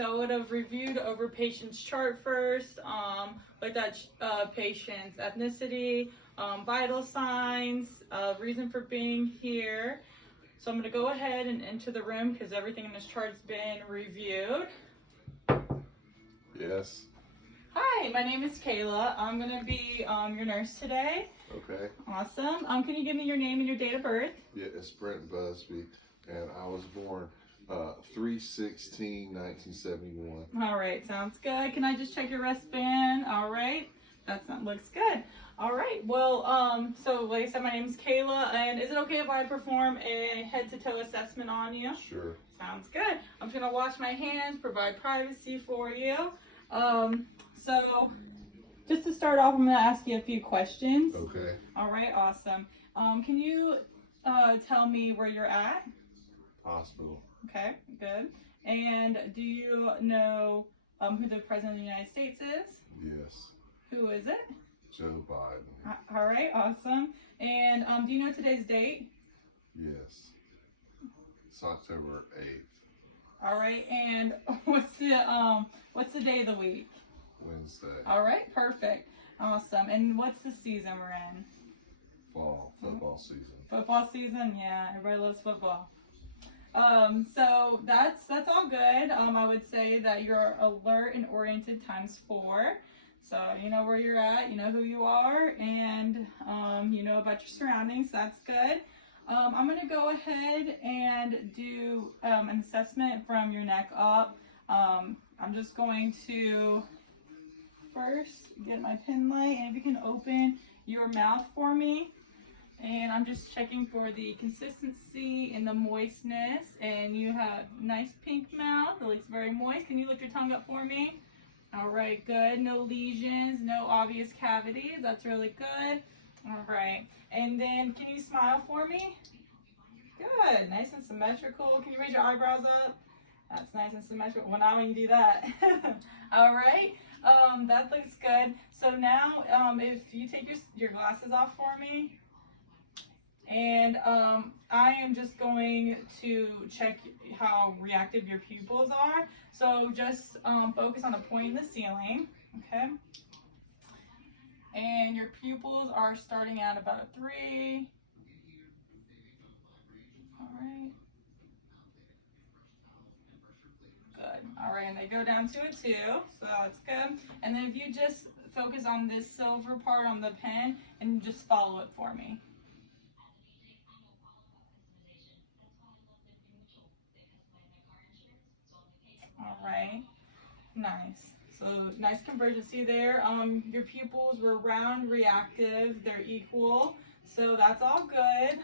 I would have reviewed over patient's chart first, looked at patient's ethnicity, vital signs, reason for being here. So I'm going to go ahead and enter the room because everything in this chart's been reviewed. Yes. Hi, my name is Kayla. I'm going to be your nurse today. Okay. Awesome. Can you give me your name and your date of birth? Yeah, it's Brent Busby, and I was born 3/16/1971. All right, sounds good. Can I just check your wristband? All right, looks good. All right, well, so like I said, my name is Kayla, and is it okay if I perform a head-to-toe assessment on you? Sure. Sounds good. I'm just gonna wash my hands, provide privacy for you. So just to start off, I'm gonna ask you a few questions. Okay. All right, awesome. Can you tell me where you're at? Hospital. Okay, good. And do you know who the President of the United States is? Yes. Who is it? Joe Biden. All right, awesome. And do you know today's date? Yes. It's October 8th. All right, and what's the day of the week? Wednesday. All right, perfect. Awesome. And what's the season we're in? Fall. Football season. Football season? Yeah, everybody loves football. So that's all good. I would say that you're alert and oriented ×4. So you know where you're at, you know who you are, and you know about your surroundings. That's good. I'm going to go ahead and do an assessment from your neck up. I'm just going to first get my pen light, and if you can open your mouth for me. And I'm just checking for the consistency and the moistness. And you have nice pink mouth. It looks very moist. Can you lift your tongue up for me? All right, good. No lesions, no obvious cavities. That's really good. All right. And then can you smile for me? Good. Nice and symmetrical. Can you raise your eyebrows up? That's nice and symmetrical. Well, not when you do that. All right. That looks good. So now if you take your glasses off for me. And I am just going to check how reactive your pupils are. So just focus on the point in the ceiling, okay? And your pupils are starting at about a 3. All right. Good. All right, and they go down to a 2, so that's good. And then if you just focus on this silver part on the pen and just follow it for me. All right, nice. So nice convergency there. Your pupils were round, reactive, they're equal. So that's all good.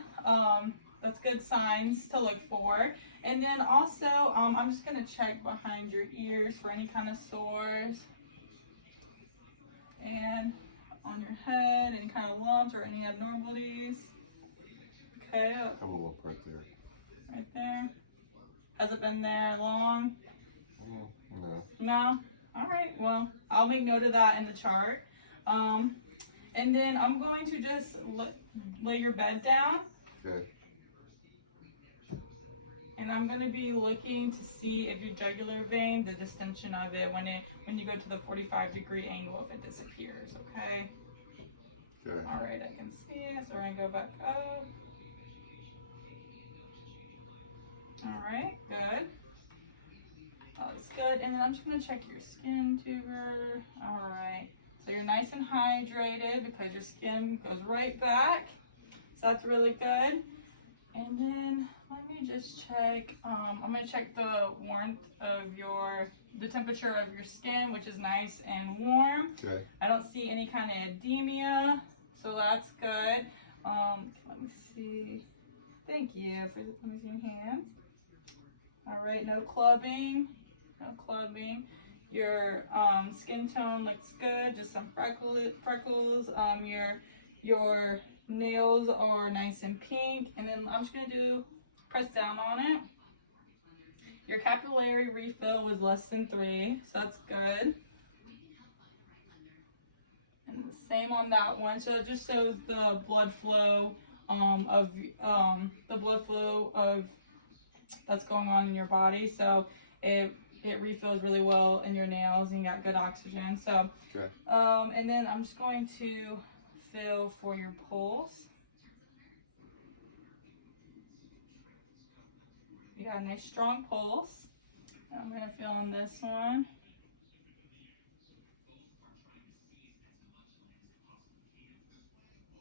That's good signs to look for. And then also, I'm just gonna check behind your ears for any kind of sores. And on your head, any kind of lumps or any abnormalities. Okay. Have a look right there. Right there. Has it been there long? No. No? All right, well, I'll make note of that in the chart. And then I'm going to just lay your bed down. Okay. And I'm going to be looking to see if your jugular vein, the distension of it, when you go to the 45-degree angle, if it disappears, okay? Okay. All right, I can see it, so we're going to go back up. All right, good. That looks good. And then I'm just going to check your skin tuber. All right. So you're nice and hydrated because your skin goes right back. So that's really good. And then let me just check. I'm going to check the warmth of the temperature of your skin, which is nice and warm. Okay. I don't see any kind of edema, so that's good. Let me see. Thank you for let me see your hands. All right, no clubbing. No clubbing. Your skin tone looks good. Just some freckles. Your nails are nice and pink. And then I'm just gonna press down on it. Your capillary refill was less than 3, so that's good. And the same on that one. So it just shows the blood flow that's going on in your body. So if it refills really well in your nails and you got good oxygen. So, Okay. and then I'm just going to feel for your pulse. You got a nice strong pulse. I'm gonna feel on this one.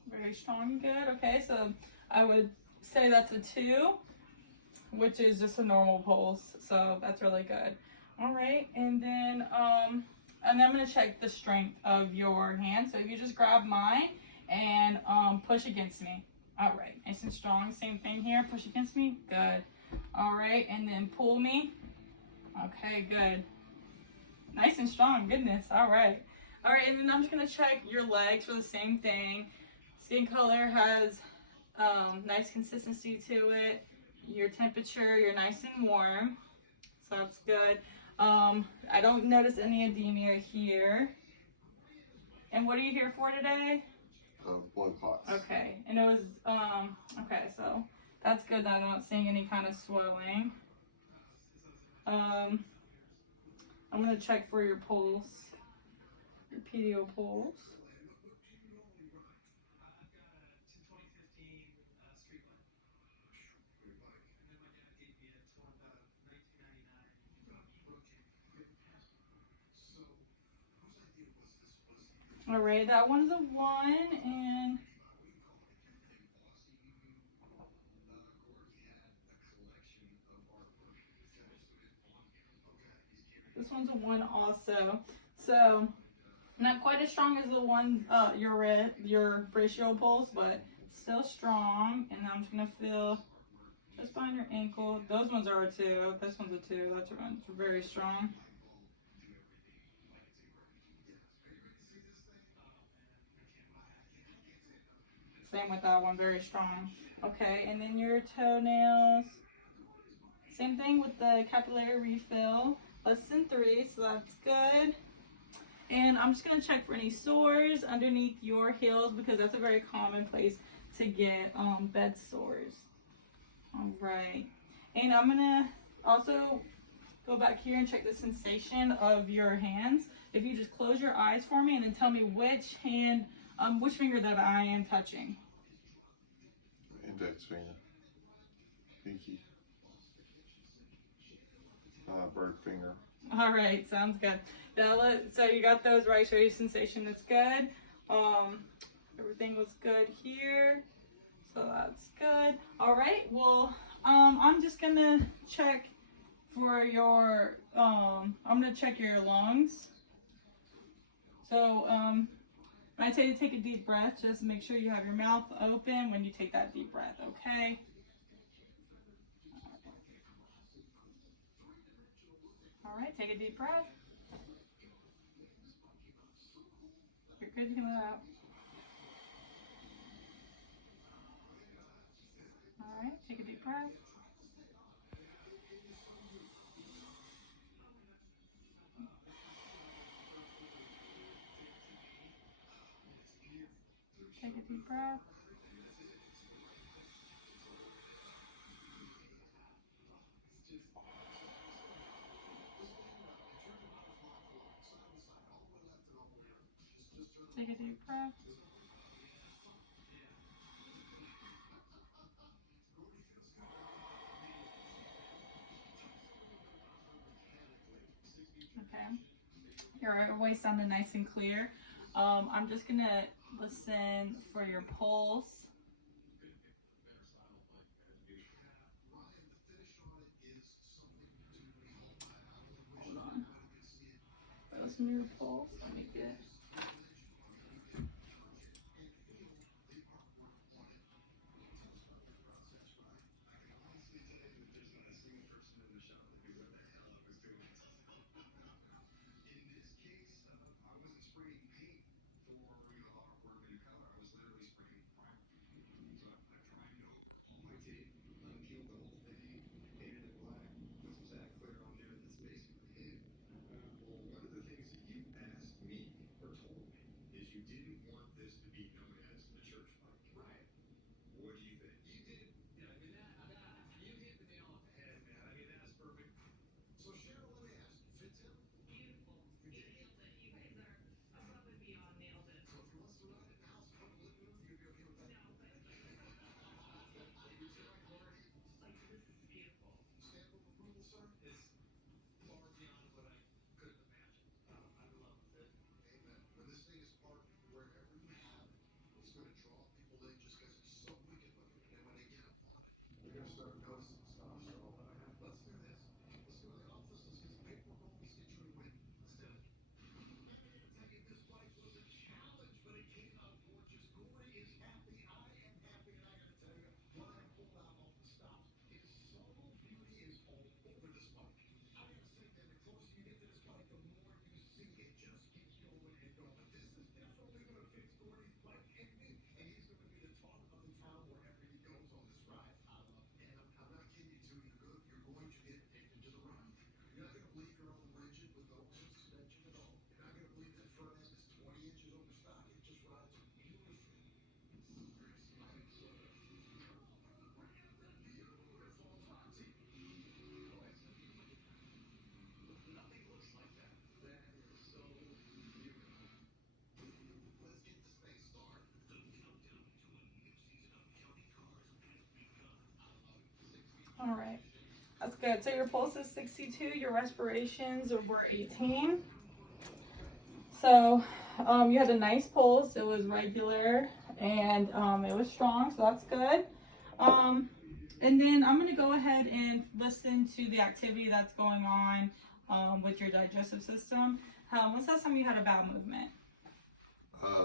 Very strong and good. Okay, so I would say that's a 2, which is just a normal pulse. So that's really good. All right, and then I'm gonna check the strength of your hand. So if you just grab mine and push against me. All right, nice and strong. Same thing here. Push against me. Good. All right, and then pull me. Okay, good. Nice and strong. Goodness. All right. All right, and then I'm just gonna check your legs for the same thing. Skin color has nice consistency to it. Your temperature, you're nice and warm, so that's good. I don't notice any edema here. And what are you here for today? Blood clots. Okay, and it was okay, so that's good that I'm not seeing any kind of swelling. I'm gonna check for your pulse, your PDO pulse. All right, that one's a 1, and this one's a 1 also. So not quite as strong as the one your brachial pulse, but still strong. And I'm just gonna feel just behind your ankle. Those ones are a 2. This one's a 2. That's very strong. Same with that one, very strong. Okay, and then your toenails. Same thing with the capillary refill. Less than 3, so that's good. And I'm just gonna check for any sores underneath your heels because that's a very common place to get bed sores. All right, and I'm gonna also go back here and check the sensation of your hands. If you just close your eyes for me and then tell me which hand, which finger that I am touching. Index finger. Pinky. Bird finger. All right, sounds good. So you got those right. Show your sensation. That's good. Everything was good here, so that's good. All right. Well, I'm just gonna check for your. I'm gonna check your lungs. So when I tell you to take a deep breath, just make sure you have your mouth open when you take that deep breath. Okay. All right, take a deep breath. You're good to come out. All right, take a deep breath. Take a deep breath. Take a deep breath. Okay. Your voice sounded nice and clear. I'm just gonna listen for your pulse. Hold on. Listen to your pulse. Let me get. good. So your pulse is 62, your respirations were 18. So you had a nice pulse, it was regular, and it was strong, so that's good. And then I'm gonna go ahead and listen to the activity that's going on with your digestive system. When's the last time you had a bowel movement?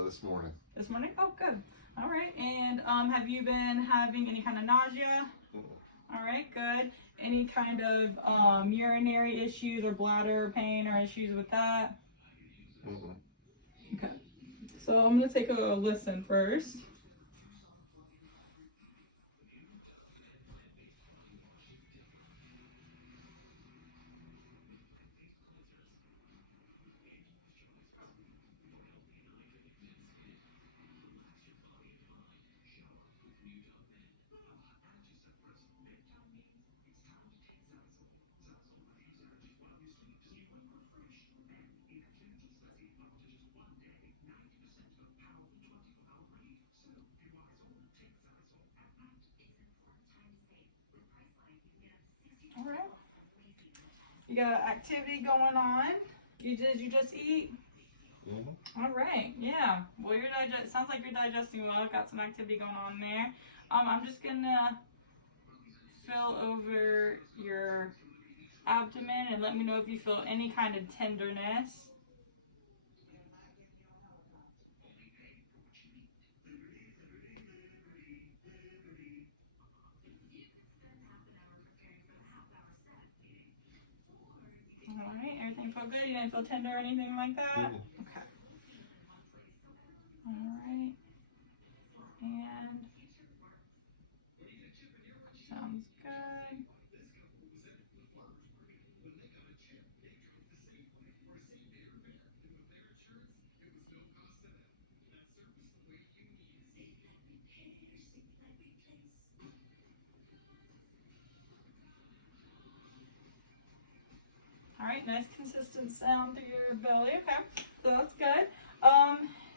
This morning. This morning? Oh, good. All right. And have you been having any kind of nausea? Mm-mm. All right, good. Any kind of urinary issues or bladder pain or issues with that? Mm-mm. Okay. So I'm going to take a listen first. All right. You got activity going on. Did you just eat? Mm-hmm. All right. Yeah. Well, sounds like you're digesting well. Got some activity going on there. I'm just gonna feel over your abdomen and let me know if you feel any kind of tenderness. All right. Everything feel good? You didn't feel tender or anything like that? Mm-hmm. Okay. All right. And sounds good. All right, nice consistent sound through your belly. Okay, so that's good.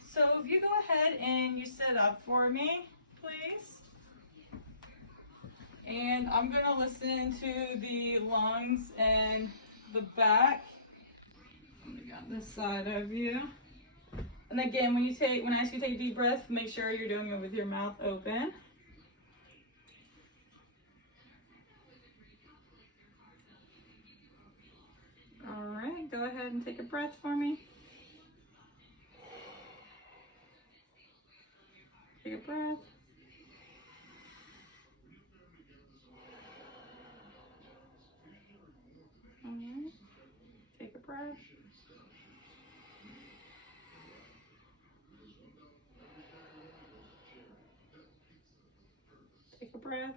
So if you go ahead and you sit up for me, please. And I'm gonna listen to the lungs and the back. I'm gonna go on this side of you. And again, when I ask you to take a deep breath, make sure you're doing it with your mouth open. All right, go ahead and take a breath for me. Take a breath. All right, take a breath. Take a breath.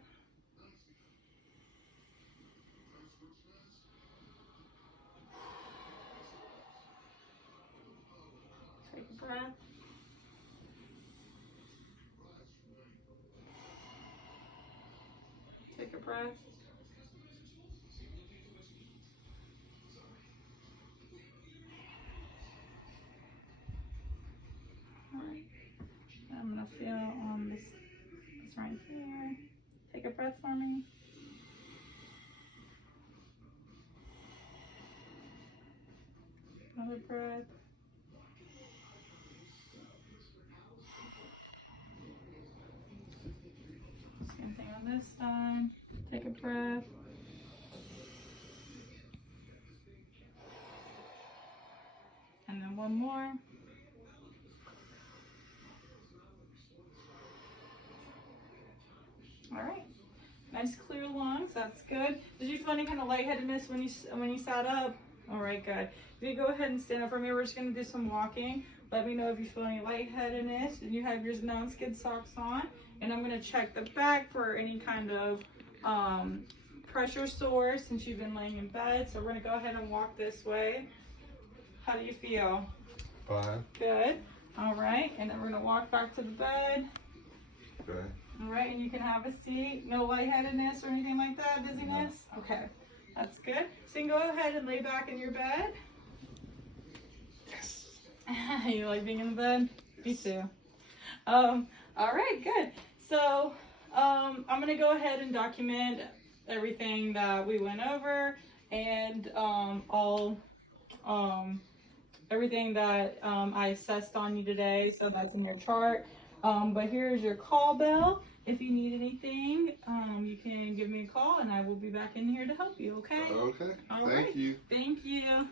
Take a breath. Take a breath. All right. I'm gonna feel on this right here. Take a breath for me. Another breath. Same thing on this side. Take a breath. And then one more. All right. Nice clear lungs. That's good. Did you feel any kind of lightheadedness when you sat up? All right, good. If you go ahead and stand up for me, we're just gonna do some walking. Let me know if you feel any lightheadedness. And you have your non-skid socks on. And I'm gonna check the back for any kind of pressure sore since you've been laying in bed. So we're gonna go ahead and walk this way. How do you feel? Fine. Good. All right, and then we're gonna walk back to the bed. Okay. All right, and you can have a seat. No lightheadedness or anything like that, dizziness? Okay, that's good. So you can go ahead and lay back in your bed. Yes. You like being in the bed? Me too. All right, good. So I'm gonna go ahead and document everything that we went over and everything that I assessed on you today. So that's in your chart. But here's your call bell. If you need anything, you can give me a call and I will be back in here to help you, okay? Okay. All Thank right. you. Thank you.